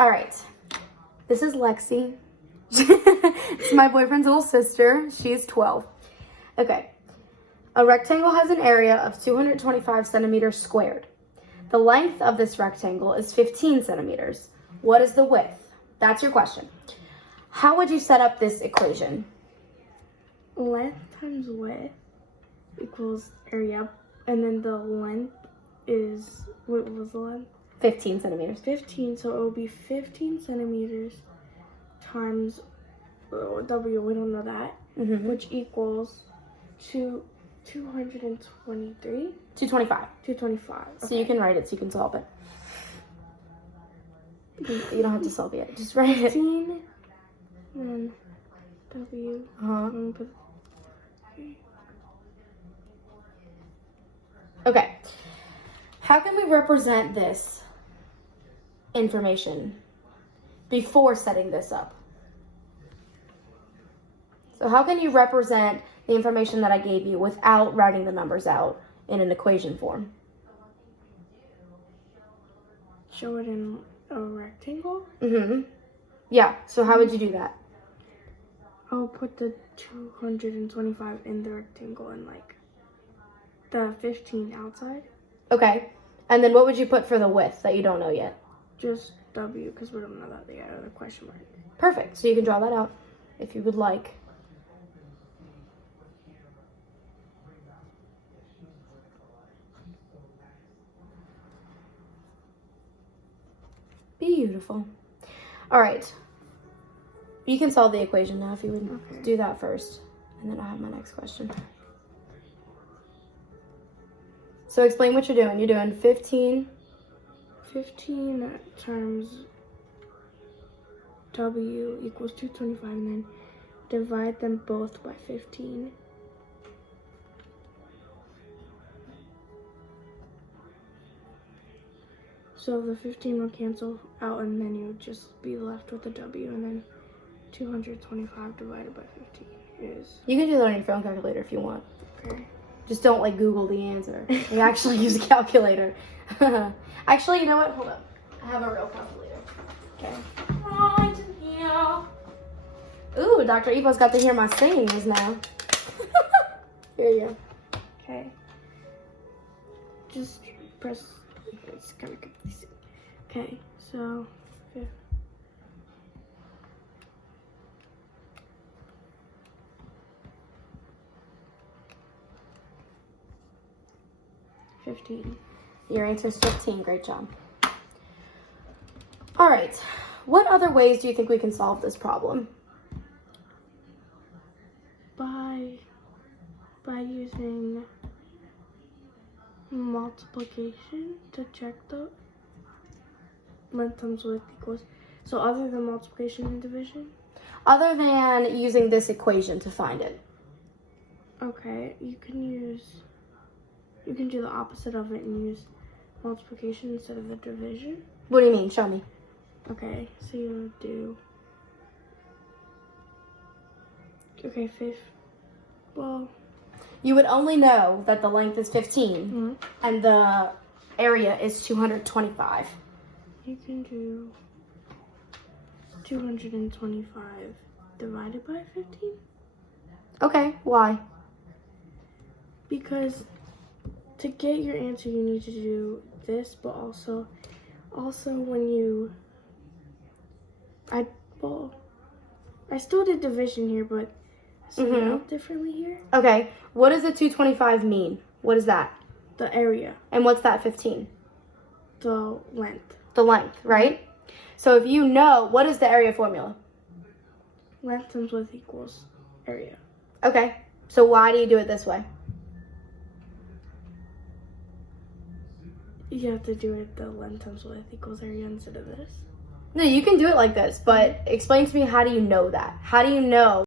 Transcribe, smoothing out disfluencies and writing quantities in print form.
All right. This is Lexi. It's my boyfriend's little sister. She's 12. Okay. A rectangle has an area of 225 centimeters squared. The length of this rectangle is 15 centimeters. What is the width? That's your question. How would you set up this equation? Length times width equals area, and then the length is, what was the length? 15 centimeters. 15, so it will be 15 centimeters times W, we don't know that, which equals 223? 225. 225. Okay. So you can write it so you can solve it. You don't have to solve it. Just write it. 15, and then W. Okay. How can we represent this information before setting this up? So how can you represent the information that I gave you without writing the numbers out in an equation form? Show it in a rectangle? Yeah, so how would you do that? I'll put the 225 in the rectangle and like the 15 outside. Okay. And then what would you put for the width that you don't know yet? Just W, because we don't know that yet, or the question mark. Perfect. So you can draw that out if you would like. Beautiful. All right. You can solve the equation now if you would do that first. And then I'll have my next question. So explain what you're doing. You're doing 15 times W equals 225, and then divide them both by 15. So the 15 will cancel out, and then you'll just be left with a W, and then 225 divided by 15 is... You can do that on your phone calculator if you want. Okay. Just don't like Google the answer. You actually use a calculator. Actually, you know what? Hold up. I have a real calculator. Okay. Right here. Ooh, Dr. Evo's got to hear my singings now. Here you go. Okay. Just press. It's kind of confusing. Okay, so. Yeah. $15. Your answer is 15. Great job. All right. What other ways do you think we can solve this problem? By using multiplication to check the length times width equals. So other than multiplication and division? Other than using this equation to find it. Okay, you can do the opposite of it and use multiplication instead of the division. What do you mean? Show me. Okay, so you do. Okay, you would only know that the length is 15 and the area is 225. You can do 225 divided by 15. Okay, why? Because to get your answer, you need to do this, but also when you, I still did division here, but set it out differently here. Okay, what does the 225 mean? What is that? The area. And what's that 15? The length. The length, right? So if you know, what is the area formula? Length times width equals area. Okay, so why do you do it this way? You have to do it the length times width equals area instead of this. No, you can do it like this, but explain to me, how do you know that? How do you know